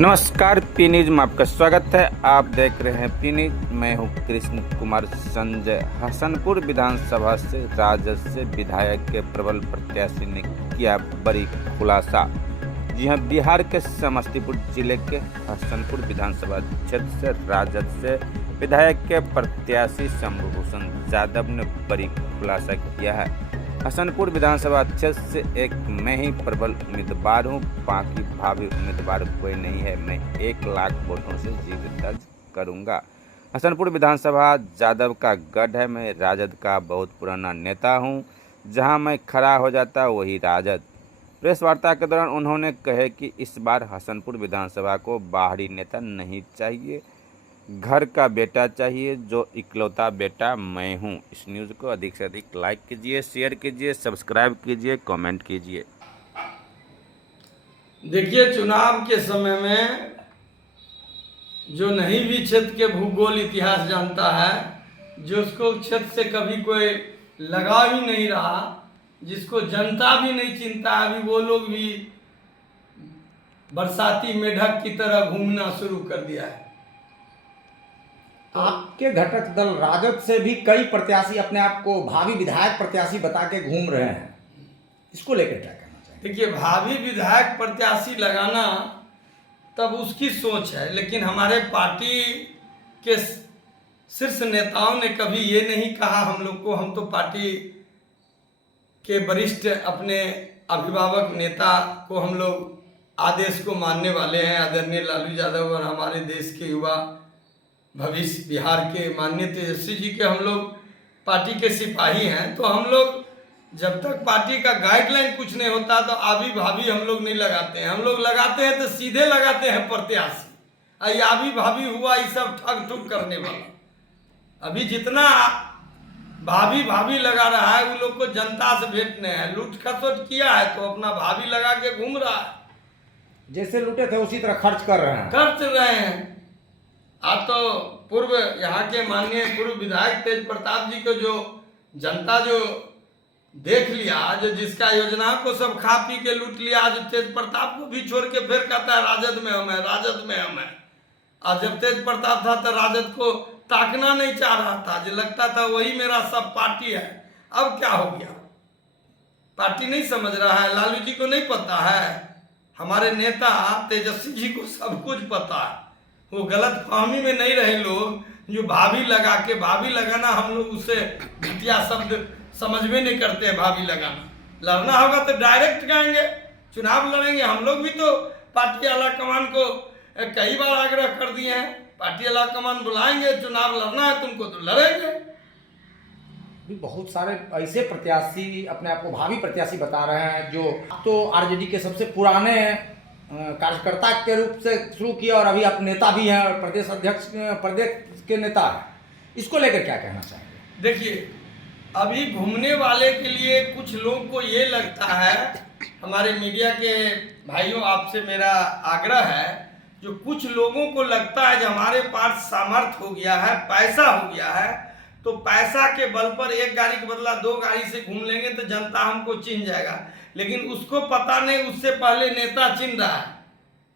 नमस्कार, P news में आपका स्वागत है। आप देख रहे हैं पी न्यूज। मैं हूं कृष्ण कुमार संजय। हसनपुर विधानसभा से राजद से विधायक के प्रबल प्रत्याशी ने किया बड़ी खुलासा। जी हां, बिहार के समस्तीपुर जिले के हसनपुर विधानसभा क्षेत्र से राजद से विधायक के प्रत्याशी शंभू भूषण यादव ने बड़ी खुलासा किया है। हसनपुर विधानसभा क्षेत्र से एक मैं ही प्रबल उम्मीदवार हूँ, बाकी भावी उम्मीदवार कोई नहीं है। मैं 1 लाख वोटों से जीत दर्ज करूँगा। हसनपुर विधानसभा यादव का गढ़ है। मैं राजद का बहुत पुराना नेता हूँ। जहाँ मैं खड़ा हो जाता वही राजद। प्रेस वार्ता के दौरान उन्होंने कहे कि इस बार हसनपुर विधानसभा को बाहरी नेता नहीं चाहिए, घर का बेटा चाहिए, जो इकलौता बेटा मैं हूं। इस न्यूज़ को अधिक से अधिक लाइक कीजिए, शेयर कीजिए, सब्सक्राइब कीजिए, कमेंट कीजिए। देखिए, चुनाव के समय में जो नहीं भी क्षेत्र के भूगोल इतिहास जानता है, जो उसको क्षेत्र से कभी कोई लगाव ही नहीं रहा, जिसको जनता भी नहीं चिंता, अभी वो लोग भी बरसाती मेढक की तरह घूमना शुरू कर दिया है। तो आपके घटक दल राजद से भी कई प्रत्याशी अपने आप को भावी विधायक प्रत्याशी बता के घूम रहे हैं, इसको लेकर क्या कहना चाहिए? देखिए, भावी विधायक प्रत्याशी लगाना तब उसकी सोच है, लेकिन हमारे पार्टी के शीर्ष नेताओं ने कभी ये नहीं कहा हम लोग को। हम तो पार्टी के वरिष्ठ अपने अभिभावक नेता को हम लोग आदेश को मानने वाले हैं, आदरणीय लालू यादव, और हमारे देश के युवा भविष्य बिहार के माननीय तेजस्वी जी के हम लोग पार्टी के सिपाही हैं। तो हम लोग जब तक पार्टी का गाइडलाइन कुछ नहीं होता तो आभी भाभी हम लोग नहीं लगाते हैं। हम लोग लगाते हैं तो सीधे लगाते हैं प्रत्याशी। आभी भाभी हुआ ये सब ठग ठुग करने वाला। अभी जितना भाभी भाभी लगा रहा है उन लोग को जनता से भेंटने हैं। लूट खसोट किया है तो अपना भाभी लगा के घूम रहा है। जैसे लूटे थे उसी तरह खर्च कर रहे हैं। आज तो पूर्व यहाँ के माननीय पूर्व विधायक तेज प्रताप जी को जो जनता जो देख लिया, जो जिसका योजना को सब खा पी के लूट लिया, आज तेज प्रताप को भी छोड़ के फिर कहता है राजद में हम है, राजद में हम है। आज जब तेज प्रताप था तो राजद को ताकना नहीं चाह रहा था, जो लगता था वही मेरा सब पार्टी है। अब क्या हो गया? पार्टी नहीं समझ रहा है, लालू जी को नहीं पता है, हमारे नेता तेजस्वी जी को सब कुछ पता है। वो गलत फहमी में नहीं रहे लोग, जो भाभी लगा के, भाभी लगाना हम लोग उसे घटिया शब्द समझ में नहीं करते हैं। भाभी लगाना, लड़ना होगा तो डायरेक्ट कहेंगे, चुनाव लड़ेंगे। हम लोग भी तो पार्टी आला कमान को कई बार आग्रह कर दिए हैं, पार्टी आला कमान बुलाएंगे, चुनाव लड़ना है तुमको तो लड़ेंगे। भी बहुत सारे ऐसे प्रत्याशी अपने आप को भावी प्रत्याशी बता रहे हैं जो तो आरजेडी के सबसे पुराने कार्यकर्ता के रूप से शुरू किया और अभी आप नेता भी हैं और प्रदेश अध्यक्ष, प्रदेश के नेता हैं। इसको लेकर क्या कहना चाहेंगे? देखिए, अभी घूमने वाले के लिए कुछ लोग को ये लगता है, हमारे मीडिया के भाइयों आपसे मेरा आग्रह है, जो कुछ लोगों को लगता है जो हमारे पास सामर्थ्य हो गया है, पैसा हो गया है, तो पैसा के बल पर एक गाड़ी के बदला 2 गाड़ी से घूम लेंगे तो जनता हमको चिन्ह जाएगा। लेकिन उसको पता नहीं, उससे पहले नेता चिन्ह रहा है।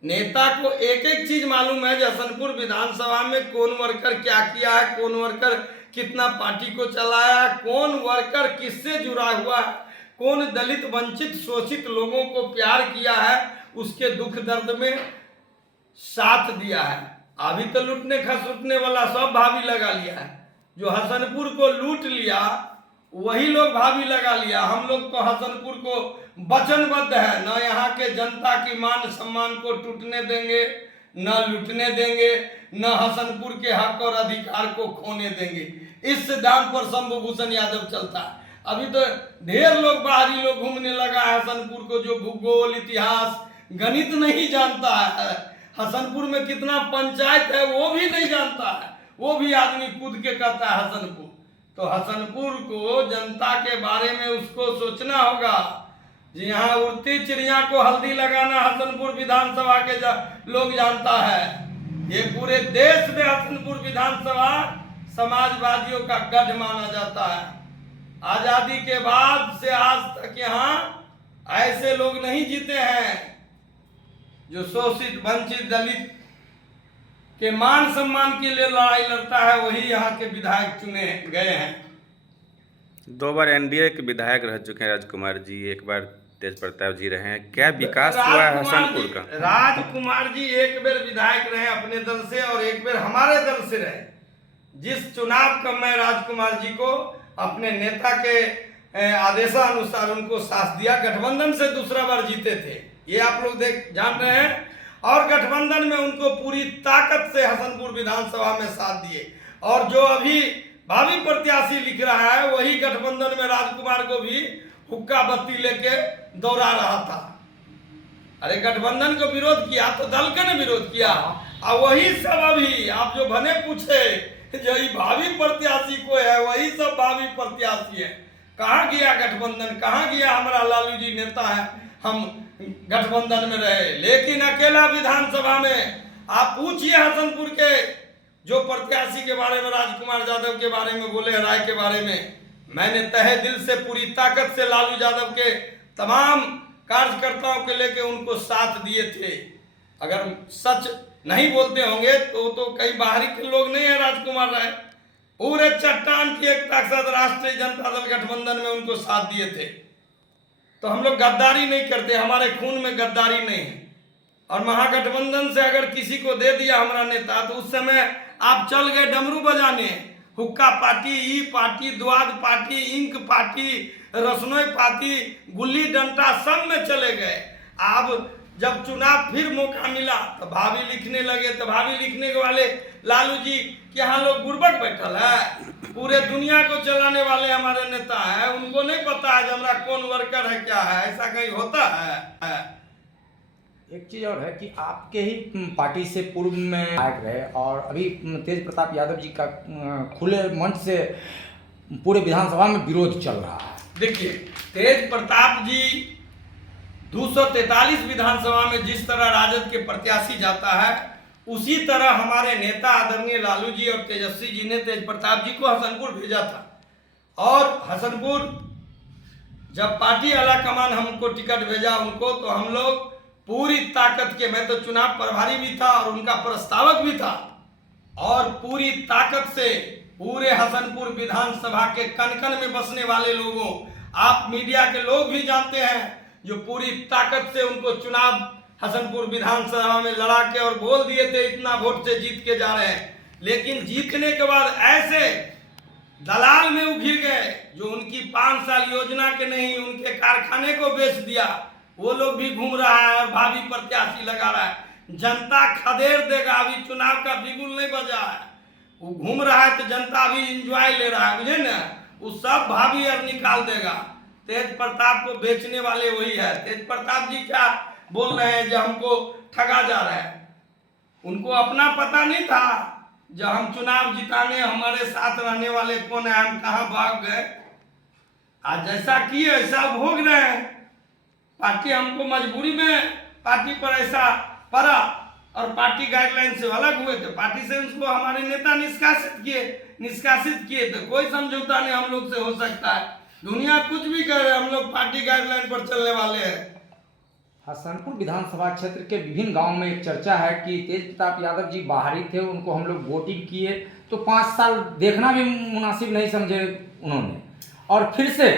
नेता को एक एक चीज मालूम है, हसनपुर विधानसभा में कौन वर्कर क्या किया है, कौन वर्कर कितना पार्टी को चलाया, कौन वर्कर किससे जुड़ा हुआ है, कौन दलित वंचित शोषित लोगों को प्यार किया है, उसके दुख दर्द में साथ दिया है। अभी तो लूटने खसुटने वाला सब भाभी लगा लिया है। जो हसनपुर को लूट लिया वही लोग भाभी लगा लिया। हम लोग तो हसनपुर को वचनबद्ध है, न यहाँ के जनता की मान सम्मान को टूटने देंगे, न लूटने देंगे, न हसनपुर के हक और अधिकार को खोने देंगे। इस सिद्धांत पर शंभू भूषण यादव चलता है। अभी तो ढेर लोग बाहरी लोग घूमने लगा है हसनपुर को, जो भूगोल इतिहास गणित नहीं जानता है, हसनपुर में कितना पंचायत है वो भी नहीं जानता है, वो भी आदमी कूद के कहता है हसनपुर। तो हसनपुर को जनता के बारे में उसको सोचना होगा। जी हाँ, उड़ती चिड़िया को हल्दी लगाना हसनपुर विधानसभा के लोग जानता है। ये पूरे देश में हसनपुर विधानसभा समाजवादियों का गढ़ माना जाता है। आजादी के बाद से आज तक यहाँ ऐसे लोग नहीं जीते हैं जो शोषित वंचित दलित के मान सम्मान के लिए लड़ाई लड़ता है, वही यहाँ के विधायक चुने गए हैं। 2 बार एनडीए के विधायक रह चुके हैं राजकुमार जी, एक बार तेज प्रताप जी रहे हैं। क्या विकास हुआ है हसनपुर का? राजकुमार जी एक बेर विधायक रहे अपने दल से और एक बेर हमारे दल से रहे। जिस चुनाव का मैं राजकुमार जी को अपने नेता के आदेशानुसार उनको साथ दिया, गठबंधन से दूसरा बार जीते थे, ये आप लोग जान रहे हैं। और गठबंधन में उनको पूरी ताकत से हसनपुर विधानसभा में साथ दिए। और जो अभी भावी प्रत्याशी लिख रहा है, वही गठबंधन में राजकुमार को भी हुक्का बत्ती लेके दौड़ा रहा था। अरे गठबंधन को विरोध किया तो दल के ने विरोध किया, और वही सब अभी आप जो भले पूछे जो भावी प्रत्याशी को है, वही सब भावी प्रत्याशी है। कहाँ गया गठबंधन, कहाँ गया हमारा लालू जी नेता है, हम गठबंधन में रहे लेकिन अकेला विधानसभा में। आप पूछिए हसनपुर के जो प्रत्याशी के बारे में, राजकुमार यादव के बारे में बोले, राय के बारे में, मैंने तहे दिल से पूरी ताकत से लालू यादव के तमाम कार्यकर्ताओं के लेके उनको साथ दिए थे। अगर सच नहीं बोलते होंगे तो कई बाहरी के लोग नहीं है राजकुमार राय, पूरे चट्टान की एकता के साथ राष्ट्रीय जनता दल गठबंधन में उनको साथ दिए थे। तो हम लोग गद्दारी नहीं करते, हमारे खून में गद्दारी नहीं है। और महागठबंधन से अगर किसी को दे दिया हमारा नेता, तो उस समय आप चल गए डमरू बजाने, हुक्का पार्टी, ई पार्टी, द्वाद पार्टी, इंक पार्टी, रसनोई पार्टी, गुल्ली डंडा सब में चले गए। अब जब चुनाव फिर मौका मिला तो भाभी लिखने लगे। तो भाभी लिखने के वाले लालू जी के यहाँ लोग गुर्बक बैठल है, पूरे दुनिया को चलाने वाले हमारे नेता है, उनको नहीं पता है हमारा कौन वर्कर है क्या है, ऐसा कहीं होता है। एक चीज और है कि आपके ही पार्टी से पूर्व में विधायक रहे और अभी तेज प्रताप यादव जी का खुले मंच से पूरे विधानसभा में विरोध चल रहा है। देखिए तेज प्रताप जी 243 विधानसभा में जिस तरह राजद के प्रत्याशी जाता है, उसी तरह हमारे नेता आदरणीय लालू जी और तेजस्वी जी ने तेज प्रताप जी को हसनपुर भेजा था। और हसनपुर जब पार्टी आला कमान हमको टिकट भेजा उनको, तो हम लोग पूरी ताकत के, मैं तो चुनाव प्रभारी भी था और उनका प्रस्तावक भी था, और पूरी ताकत से पूरे हसनपुर विधानसभा के कन कन में बसने वाले लोगों, आप मीडिया के लोग भी जानते हैं, जो पूरी ताकत से उनको चुनाव हसनपुर विधानसभा में लड़ा के और बोल दिए थे इतना वोट से जीत के जा रहे हैं। लेकिन जीतने के बाद ऐसे दलाल में उघिर गए जो उनकी 5 साल योजना के नहीं, उनके कारखाने को बेच दिया, वो लोग भी घूम रहा है और भावी प्रत्याशी लगा रहा है। जनता खदेड़ देगा, अभी चुनाव का बिगुल नहीं बजा है, वो घूम रहा है तो जनता भी इंजॉय ले रहा है, बुझे ना, वो सब भाभी अब निकाल देगा। तेज प्रताप को बेचने वाले वही है। तेज प्रताप जी क्या बोल रहे हैं जो हमको ठगा जा रहा है, उनको अपना पता नहीं था जब हम चुनाव जिताने हमारे साथ रहने वाले कौन है, हम कहाँ भाग गए। आज जैसा किए ऐसा भोग रहे हैं। पार्टी हमको मजबूरी में पार्टी पर ऐसा पड़ा और पार्टी गाइडलाइन से अलग हुए थे, पार्टी से उसको हमारे नेता निष्कासित किए तो कोई समझौता नहीं हम लोग से हो सकता है। दुनिया कुछ भी करे, हम लोग पार्टी गाइडलाइन पर चलने वाले हैं। हसनपुर विधानसभा क्षेत्र के विभिन्न गांव में एक चर्चा है कि तेज प्रताप यादव जी बाहरी थे, उनको हम लोग वोटिंग किए तो 5 साल देखना भी मुनासिब नहीं समझे उन्होंने, और फिर से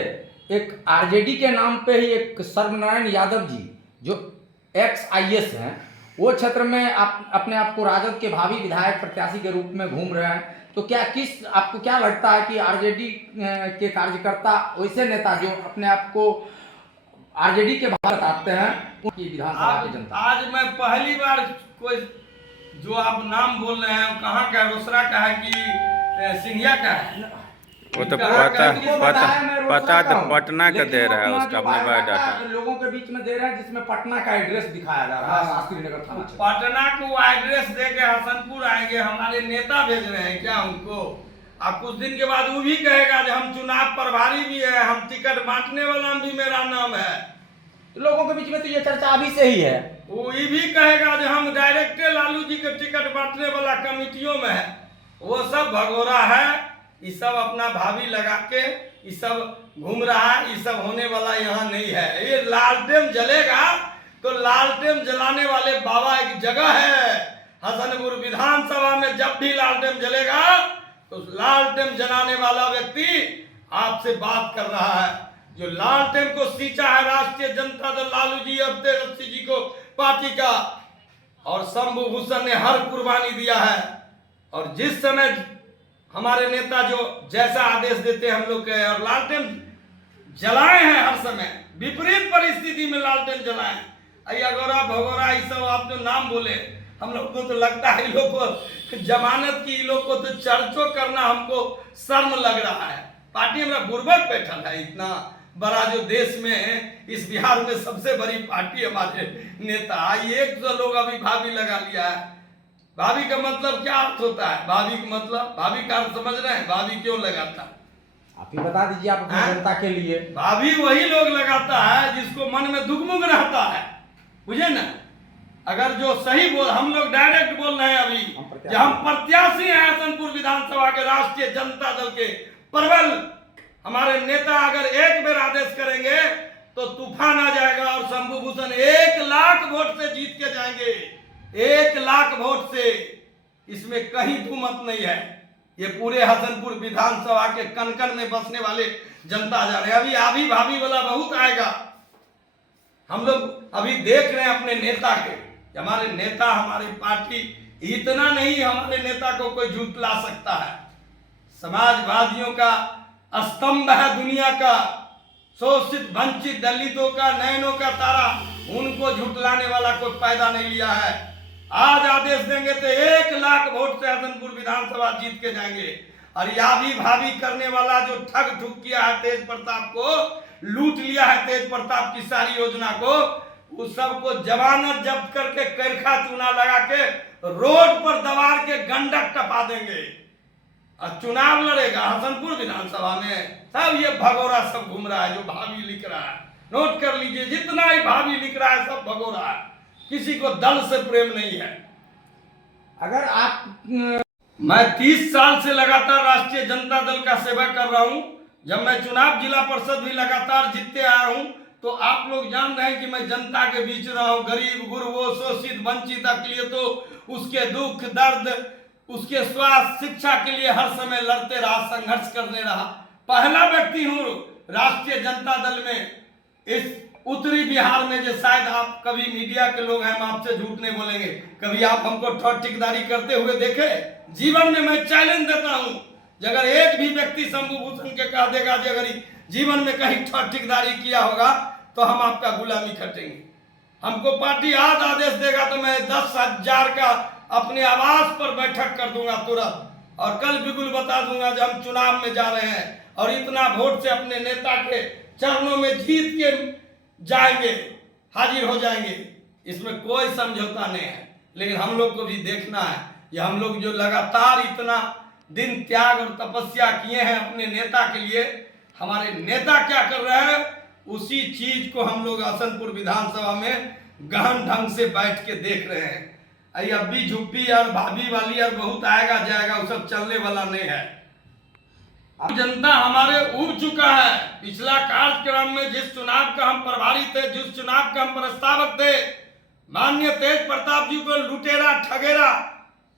एक आरजेडी के नाम पे ही एक सर्वनारायण यादव जी जो ex-IAS हैं, वो क्षेत्र में आप अपने आप को राजद के भावी विधायक प्रत्याशी के रूप में घूम रहे हैं। तो क्या आपको क्या लगता है कि आरजेडी के कार्यकर्ता वैसे नेता जो अपने आप को आरजेडी के भाग बताते हैं, उनकी विधानसभा की जनता? आज मैं पहली बार कोई जो आप नाम बोल रहे हैं कहाँ का, रोसड़ा का है कि सिंधिया का है, वो तो पता तो पटना का दे रहा है, उसका अपने बायोडाटा लोगों के बीच में दे रहा है जिसमें पटना का एड्रेस दिखाया जा रहा है, शास्त्री नगर थाना। पटना को एड्रेस दे के हसनपुर आएंगे, हमारे नेता भेज रहे हैं क्या उनको? अब कुछ दिन के बाद वो भी कहेगा जो हम चुनाव प्रभारी भी है, हम टिकट बांटने वाला भी मेरा नाम है। तो लोगों के बीच में तो ये चर्चा अभी से ही है। वो ये भी कहेगा जो हम डायरेक्टर लालू जी के टिकट बांटने वाला कमिटियों में है। वो सब भगोरा है, ये सब अपना भाभी लगा के ये सब घूम रहा है, ये सब होने वाला यहाँ नहीं है। ये लालटेन जलेगा तो लालटेन जलाने वाले बाबा एक जगह है हसनपुर विधानसभा में। जब भी लालटेन जलेगा तो लालटेन जलाने वाला व्यक्ति आपसे बात कर रहा है। जो लालटेन को सींचा है राष्ट्रीय जनता दल लालू जी अब रस्सी जी को पार्टी का, और शंभू भूषण ने हर कुर्बानी दिया है। और जिस समय हमारे नेता जो जैसा आदेश देते हैं हम लोग के, और लालटेन जलाए हैं हर समय, विपरीत परिस्थिति में लालटेन जलाए। अगोरा भगोरा ये सब आप जो नाम बोले, हम लोग को तो लगता है इन लोग को जमानत की, इन लोग को तो चर्चो करना हमको शर्म लग रहा है। पार्टी में गुर्बत बैठल है इतना बड़ा, जो देश में इस बिहार में सबसे बड़ी पार्टी हमारे नेता, ये एक तो लोग अभी भाभी लगा लिया है। भाभी का मतलब क्या अर्थ होता है? भाभी का मतलब, भाभी का अर्थ समझ रहे हैं? भाभी क्यों लगाता है? आप ही बता दीजिए आप अपनी जनता के लिए। भाभी वही लोग लगाता है जिसको मन में दुखमुख रहता है, बुझे ना। अगर जो सही बोल, हम लोग डायरेक्ट बोल रहे हैं अभी, जो हम प्रत्याशी हैं हसनपुर विधानसभा के राष्ट्रीय जनता दल के प्रबल, हमारे नेता अगर एक बार आदेश करेंगे तो तूफान आ जाएगा और शंभू भूषण 1 लाख वोट से जीत के जाएंगे। 1 लाख वोट से, इसमें कहीं दुमत नहीं है। ये पूरे हसनपुर विधानसभा के कण कण में बसने वाले जनता जा रहे हैं। अभी भाभी वाला बहुत आएगा। हम लोग अभी देख रहे हैं अपने नेता के, हमारे नेता, हमारी पार्टी, इतना नहीं हमारे नेता को कोई झुठला सकता है। समाजवादियों का स्तंभ है दुनिया का, शोषित वंचित दलितों का नयनों का तारा, उनको झुठलाने वाला कोई पैदा नहीं लिया है। आज आदेश देंगे तो 1 लाख वोट से हसनपुर विधानसभा जीत के जाएंगे। और याभी भाभी करने वाला जो ठग ठुक किया है तेज प्रताप को, लूट लिया है तेज प्रताप की सारी योजना को, उस सबको जमानत जब्त करके करखा चूना लगा के रोड पर दबार के गंडक टपा देंगे। और चुनाव लड़ेगा हसनपुर विधानसभा में। सब ये भगोरा सब घूम रहा है जो भाभी लिख रहा है, नोट कर लीजिए, जितना ही भाभी लिख रहा है सब भगोरा है, किसी को दल से प्रेम नहीं है। अगर आप मैं 30 साल से लगातार राष्ट्रीय जनता दल का सेवा कर रहा हूं। जब मैं चुनाव जिला परिषद भी लगातार जीतते आया हूं, तो आप लोग जान रहे हैं कि मैं जनता के बीच रहा हूं। गरीब गुरबों शोषित वंचित अकलियतों, उसके दुख दर्द, उसके स्वास्थ्य शिक्षा के लिए हर समय लड़ते रहा, संघर्ष करने रहा। पहला व्यक्ति हूं राष्ट्रीय जनता दल में इस उत्तरी बिहार में, जो शायद आप कभी मीडिया के लोग हैं, हम आपसे झूठ नहीं बोलेंगे, कभी आप हमको ठग ठिकदारी करते हुए देखे? जीवन में मैं चैलेंज देता हूं, अगर एक भी व्यक्ति शंभू भूषण के कह देगा कि अगर जीवन में कहीं ठग ठिकदारी किया होगा तो हम आपका गुलामी कटेंगे। हमको पार्टी आज आदेश देगा तो मैं 10,000 का अपने आवास पर बैठक कर दूंगा तुरंत, और कल बिल्कुल बता दूंगा जब हम चुनाव में जा रहे हैं और इतना वोट से अपने नेता के चरणों में जीत के जाएंगे, हाजिर हो जाएंगे। इसमें कोई समझौता नहीं है। लेकिन हम लोग को भी देखना है, ये हम लोग जो लगातार इतना दिन त्याग और तपस्या किए हैं अपने नेता के लिए, हमारे नेता क्या कर रहे हैं उसी चीज को हम लोग हसनपुर विधानसभा में गहन ढंग से बैठ के देख रहे हैं। अब भी झुप्पी और भाभी वाली और बहुत आएगा जाएगा, वो सब चलने वाला नहीं है। जनता हमारे उब चुका है। पिछला कार्यक्रम में जिस चुनाव का हम प्रभारी थे, जिस चुनाव का हम प्रस्तावक थे, माननीय तेज प्रताप जी को लुटेरा ठगेरा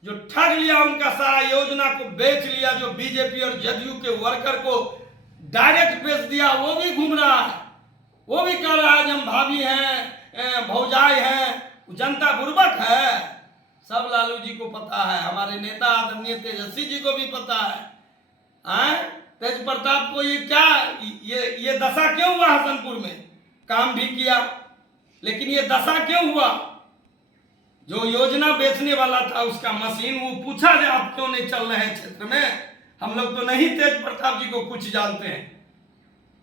जो ठग लिया, उनका सारा योजना को बेच लिया, जो बीजेपी और जदयू के वर्कर को डायरेक्ट बेच दिया, वो भी घूम रहा है, वो भी कह रहा है हम भाभी हैं, भौजाई हैं, जनता बुर्बक है। सब लालू जी को पता है, हमारे नेता आदरणीय तेजस्वी जी को भी पता है। तेज प्रताप को ये क्या, ये दशा क्यों हुआ? हसनपुर में काम भी किया, लेकिन ये दशा क्यों हुआ? जो योजना बेचने वाला था उसका मशीन, वो पूछा जाए आप क्यों नहीं चल रहे हैं क्षेत्र में? हम लोग तो नहीं तेज प्रताप जी को कुछ जानते हैं।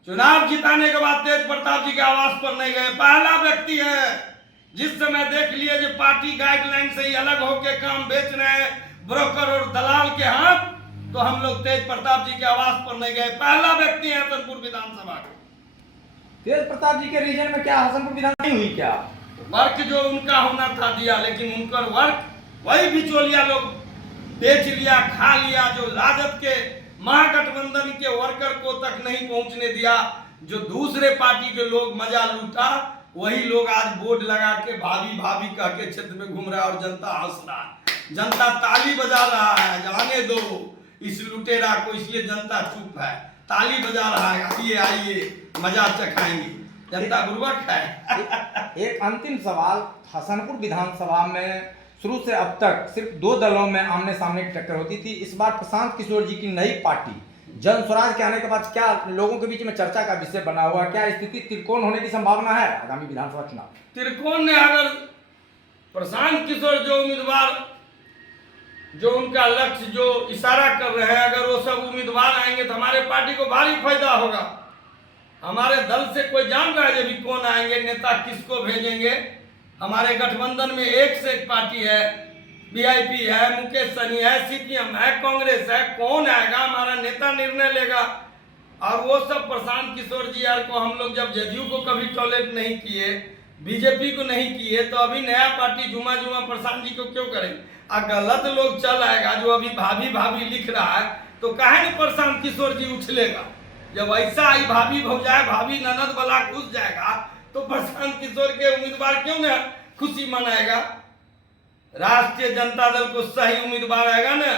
चुनाव जिताने के बाद तेज प्रताप जी के आवास पर नहीं गए। पहला व्यक्ति है जिस समय देख लिए जो पार्टी गाइडलाइन से ही अलग होके काम बेच रहे हैं ब्रोकर और दलाल के हाथ, तो हम लोग तेज प्रताप जी के आवास पर नहीं गए। पहला व्यक्ति है हसनपुर विधानसभा का। तेज प्रताप जी के रीजन में क्या हसनपुर विधानसभा नहीं हुई क्या? वर्क जो उनका होना था दिया, लेकिन उनका वर्क वही बिचौलिया लोग बेच लिया, खा लिया, जो राजद के महागठबंधन के वर्कर को तक नहीं पहुंचने दिया, जो दूसरे पार्टी के लोग मजा लूटा, वही लोग आज बोर्ड लगा के भाभी भाभी कह के क्षेत्र में घूम रहा है और जनता हंस रहा है, जनता ताली बजा रहा है। जाने दो इस लुटेरा को, इसलिए जनता चुप है, ताली बजा रहा है, आइए आइए मजा चखाएंगे, जनता बुर्बक है। एक अंतिम सवाल, हसनपुर विधानसभा में शुरू से अब तक सिर्फ 2 दलों में आमने सामने की टक्कर होती थी। इस बार प्रशांत किशोर जी की नई पार्टी जन स्वराज के आने के बाद क्या लोगों के बीच में चर्चा का विषय बना हुआ, क्या स्थिति त्रिकोण होने की संभावना है आगामी विधानसभा चुनाव? त्रिकोण ने अगर प्रशांत किशोर जो उम्मीदवार, जो उनका लक्ष्य, जो इशारा कर रहे हैं, अगर वो सब उम्मीदवार आएंगे तो हमारे पार्टी को भारी फायदा होगा। हमारे दल से कोई जान रहा है जब कौन आएंगे, नेता किसको भेजेंगे। हमारे गठबंधन में एक से एक पार्टी है, वीआईपी है, मुकेश सहनी है, सीपीएम है, कांग्रेस है, कौन आएगा हमारा नेता निर्णय लेगा। और वो सब प्रशांत किशोर जी यार को हम लोग जब जदयू को कभी टॉयलेट नहीं किए, बीजेपी को नहीं किए, तो अभी नया पार्टी जुमा जुमा प्रशांत जी को क्यों करें। और गलत लोग चल आएगा जो अभी भाभी भाभी लिख रहा है, तो काहे न प्रशांत किशोर जी उछलेगा। जब ऐसा आई भाभी भौजाए, भाभी ननद वाला घुस जाएगा, तो प्रशांत किशोर के उम्मीदवार क्यों न खुशी मनाएगा। राष्ट्रीय जनता दल को सही उम्मीदवार आएगा ना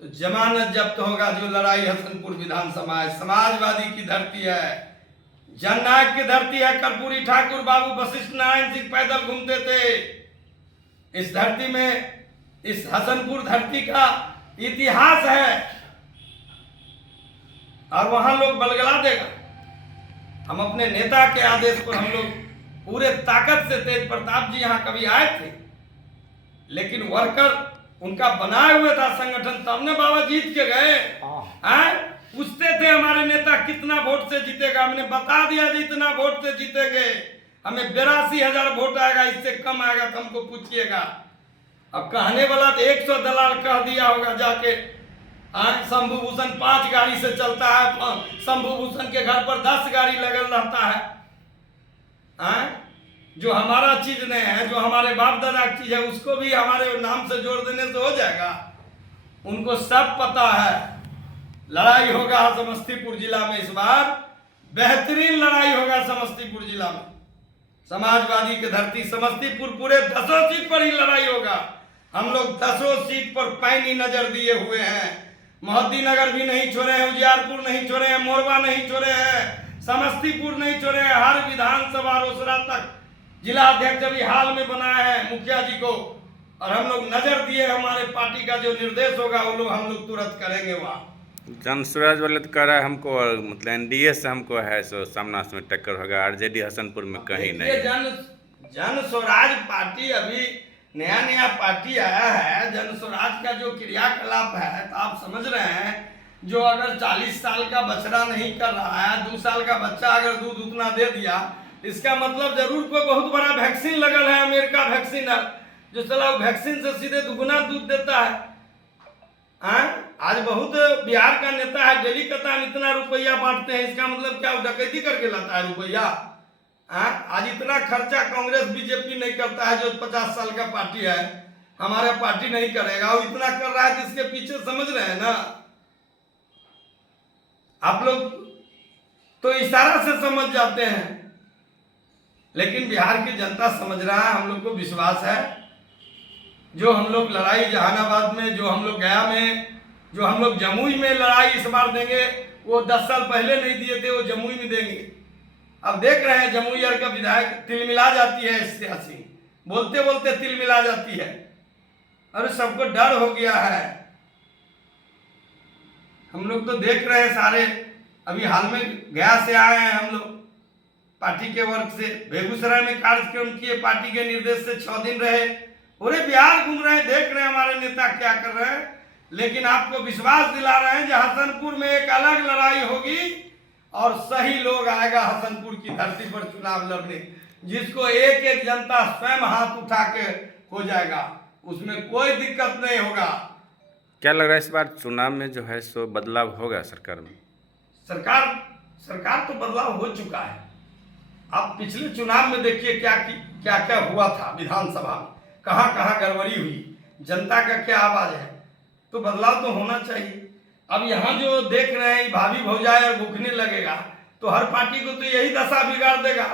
तो जमानत जब्त होगा। जो लड़ाई हसनपुर विधानसभा है, समाजवादी की धरती है, जननायक की धरती है। कर्पूरी ठाकुर बाबू वशिष्ठ नारायण सिंह पैदल घूमते थे। इस धरती में, इस हसनपुर धरती का इतिहास है और वहां लोग बलगला देगा। हम अपने नेता के आदेश पर हम लोग पूरे ताकत से, तेज प्रताप जी यहाँ कभी आए थे, लेकिन वर्कर उनका बनाए हुए था संगठन, तब ने बाबा जीत के गए। पूछते थे हमारे नेता कितना वोट से जीतेगा, हमने बता दिया जी इतना वोट से जीतेंगे, हमें 82,000 वोट आएगा, इससे कम आएगा तो हमको पूछिएगा। अब कहने वाला तो 100 दलाल कह दिया होगा जाके। शंभू भूषण 5 गाड़ी से चलता है, शंभू भूषण के घर पर 10 गाड़ी लगल रहता है। जो हमारा चीज नहीं है, जो हमारे बाप दादा की चीज है, उसको भी हमारे नाम से जोड़ देने से हो जाएगा। उनको सब पता है। लड़ाई होगा समस्तीपुर जिला में, इस बार बेहतरीन लड़ाई होगा समस्तीपुर जिला में। समाजवादी की धरती समस्तीपुर, पूरे 10 सीट पर ही लड़ाई होगा। हम लोग 10 सीट पर पैनी नजर दिए हुए हैं। मोहद्दी नगर भी नहीं छोड़े हैं, उजियारपुर नहीं छोड़े हैं, मोरबा नहीं छोड़े हैं, समस्तीपुर नहीं छोड़े हैं। हर विधानसभा रोसड़ा तक जिला अध्यक्ष अभी हाल में बनाया है मुखिया जी को, और हम लोग नजर दिए, हमारे पार्टी का जो निर्देश होगा वो लोग हम लोग तुरंत करेंगे। वहाँ जन स्वराज वाले तो कह रहा है हमको, मतलब एनडीए से हमको है सो सामना में टक्कर होगा, आरजेडी हसनपुर में कहीं नहीं। जन स्वराज पार्टी अभी नया नया पार्टी आया है। जन स्वराज का जो क्रियाकलाप है, तो आप समझ रहे हैं, जो अगर 40 साल का बछड़ा नहीं कर रहा है, 2 साल का बच्चा अगर दूध उतना दे दिया, इसका मतलब जरूर कोई बहुत बड़ा वैक्सीन लगल है, अमेरिका वैक्सीन है, जो चला वैक्सीन से सीधे दुगुना दूध देता है। आज बहुत बिहार का नेता है, डेली कहता है इतना रुपया बांटते हैं, इसका मतलब क्या डकैती करके लाता है रुपया। आज इतना खर्चा कांग्रेस बीजेपी नहीं करता है, जो 50 साल का पार्टी है, हमारा पार्टी नहीं करेगा। वो इतना कर रहा है, जिसके पीछे समझ रहे हैं ना आप लोग, तो इशारा से समझ जाते हैं। लेकिन बिहार की जनता समझ रहा है, हम लोग को विश्वास है। जो हम लोग लड़ाई जहानाबाद में, जो हम लोग गया में, जो हम लोग जमुई में लड़ाई इस बार देंगे, वो 10 साल पहले नहीं दिए थे, वो जमुई में देंगे। अब देख रहे हैं जमुई यार का विधायक तिलमिला जाती है, सियासी बोलते बोलते तिलमिला जाती है। अरे सबको डर हो गया है। हम लोग तो देख रहे हैं सारे, अभी हाल में गया से आए हैं हम लोग पार्टी के वर्ग से, बेगूसराय में कार्यक्रम किए, पार्टी के निर्देश से 6 दिन रहे, पूरे बिहार घूम रहे हैं, देख रहे हैं हमारे नेता क्या कर रहे हैं। लेकिन आपको विश्वास दिला रहे हैं कि हसनपुर में एक अलग लड़ाई होगी और सही लोग आएगा हसनपुर की धरती पर चुनाव लड़ने, जिसको एक एक जनता स्वयं हाथ उठा के हो जाएगा, उसमें कोई दिक्कत नहीं होगा। क्या लग रहा है इस बार चुनाव में जो है सो बदलाव होगा सरकार में? सरकार तो बदलाव हो चुका है। आप पिछले चुनाव में देखिए क्या क्या हुआ था विधानसभा में, कहाँ कहाँ गड़बड़ी हुई, जनता का क्या आवाज है। तो बदलाव तो होना चाहिए। अब यहाँ जो देख रहे हैं भाभी भौजाए और भूखने लगेगा, तो हर पार्टी को तो यही दशा बिगाड़ देगा।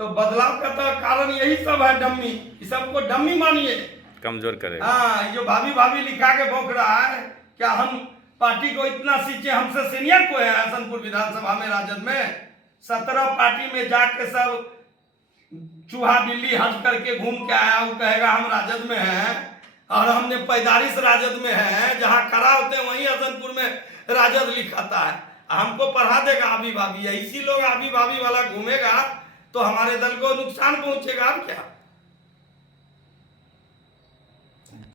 तो बदलाव का तो कारण यही सब है, डम्मी। इस सबको डम्मी मानिए, कमजोर करेगा। हाँ, ये जो भाभी भाभी लिखा के भौंक रहा है, क्या हम पार्टी को इतना सींचे? हमसे सीनियर को है हसनपुर विधानसभा में, राजद में 17 पार्टी में जाके सब चूहा बिल्ली हट करके घूम के आया, वो कहेगा हम राजद में हैं और हमने पैदारिश राजद में है, जहां खड़ा होते हैं वहीं हसनपुर में राजद लिखाता है। हमको पढ़ा देगा आबी भाभी, इसी लोग आबी भाभी वाला घूमेगा तो हमारे दल को नुकसान पहुंचेगा। अब क्या?